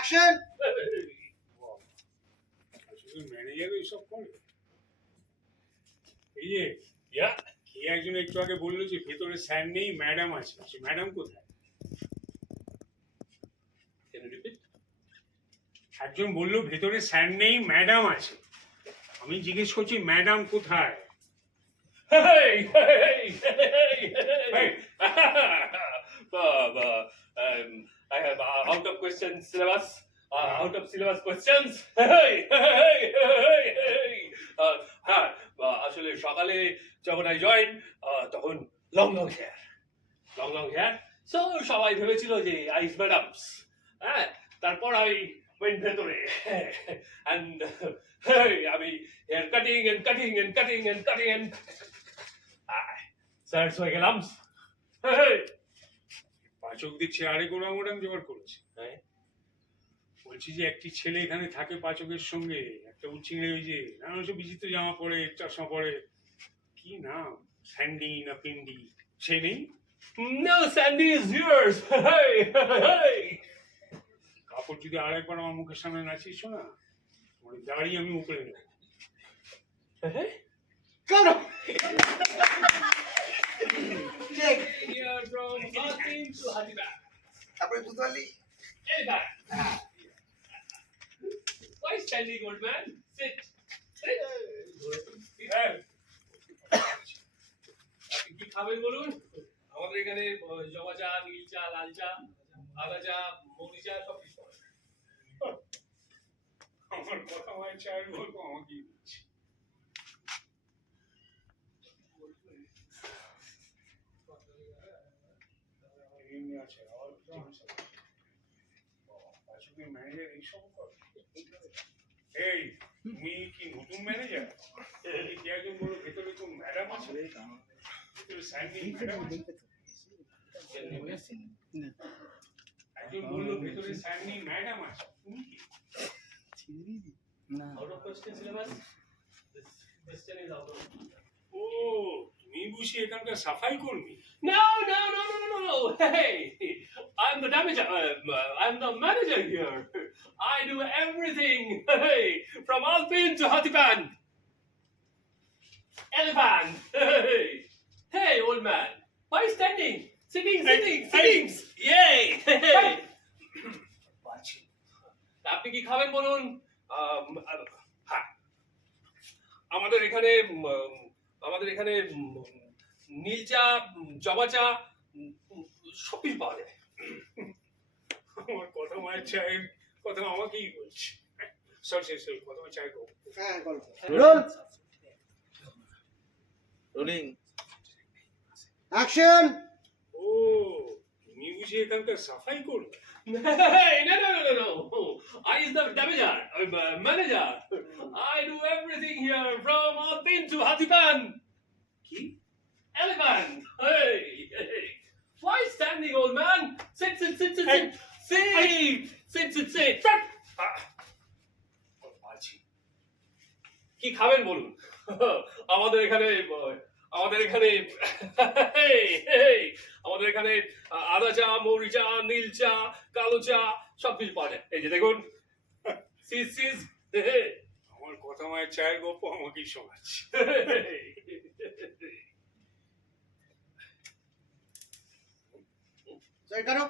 Action. Manager এইসব করে এই যে Yeah. কে একজন একটু আগে বললো যে ভেতরে স্যার নেই ম্যাডাম আছে, সে ম্যাডাম কোথায়? Can you repeat? একজন বললো ভেতরে স্যার নেই ম্যাডাম আছে, আমি জিজ্ঞেস করছি ম্যাডাম কোথায়? Hey, hey, hey, Hey. I have out of question syllabus. Out of syllabus questions. Hey, hey, hey, hey. হ্যাঁ, আসলে সকালে যখন I joined, তখন long hair. So সবাই ভেবেছিল যে আইস ম্যাডামস। হ্যাঁ, তারপর I went ভেতরে and আমি হেয়ার কাটিং and স্যার হয়ে গেলাম। পাচক দেখছি আরেক ওরা ম্যাডাম জোগাড় করেছে। হ্যাঁ, বলছি যে একটি ছেলে এখানে থাকে পাচকের সঙ্গে, একটা উচ্চিংড়ে ওই যে নানা সব বিচিত্র জামা পরে, চশমা পরে, কি নাম স্যান্ডি না পিন্ডি, সে নেই? No, Sandy is yours. Hey, hey. কাপড় যদি আরেকবার আমার মুখের সামনে নাচিস না, মানে দাঁড়িয়ে আমি উপরে নেব। করো। Check. Here from Hatim to Hatiban. তারপরে বুঝতে পারলি? Elephant. Why standing, old man? Sit. হ্যাঁ, আপনি কি খাবেন বলুন? আমাদের এখানে জবা চা, নীল চা, লাল চা, আদা চা, মৌরি চা সব কিছু পাওয়া যায়। আমার কথা হয় চায়ের গল্প আমাকেই বলছে। এমনি আছে, আর তো আছে। পাচকের ম্যানেজার এইসব করে? এই, তুমি কি নতুন ম্যানেজার? কে একজন বললো ভেতরে তো ম্যাডাম আছে, ভেতরে স্যান্ডি ম্যাডাম আছে। একজন বললো ভেতরে স্যান্ডি ম্যাডাম আছে, তুমি কি? Out of question syllabus? This question is out of. ও, তুমি বুঝি এখানকার সাফাই কর্মী? No. Hey, I'm the damager. I'm the manager here. I do everything. Hey, from Alpin to Hatipan. Elephant. Hey, old man. Why standing? Sitting. Yay. Hey. আপনি কি খাবেন বলুন? হ্যাঁ, আমাদের এখানে নীল চা, জবা চা সব কিছু পাওয়া যায়। আমার কথা মায়ের চায়ের কথা আমাকেই বলছে। সরি, কথা মায়ের চায়ের গল্প। হ্যাঁ, গল্প। রোল। রোলিং। অ্যাকশন। ও, তুমি বুঝি এখানকার সাফাই করবে? Hey, no. I is the damager, manager. I do everything here from Alpin to Hatipan. কি? Elephant. Hey. Why standing, old man? Sit. Hey. Sit. আছি। কি খাবেন বলুন? আমাদের এখানে আদা চা, মৌরি চা, নীল চা, কালো চা সব কিছু পাওয়া যায়। এই যে দেখুন, সিজ। আমার কথা মায়ের চায়ের গল্প আমাকেই শোনাচ্ছে। সরি, করো।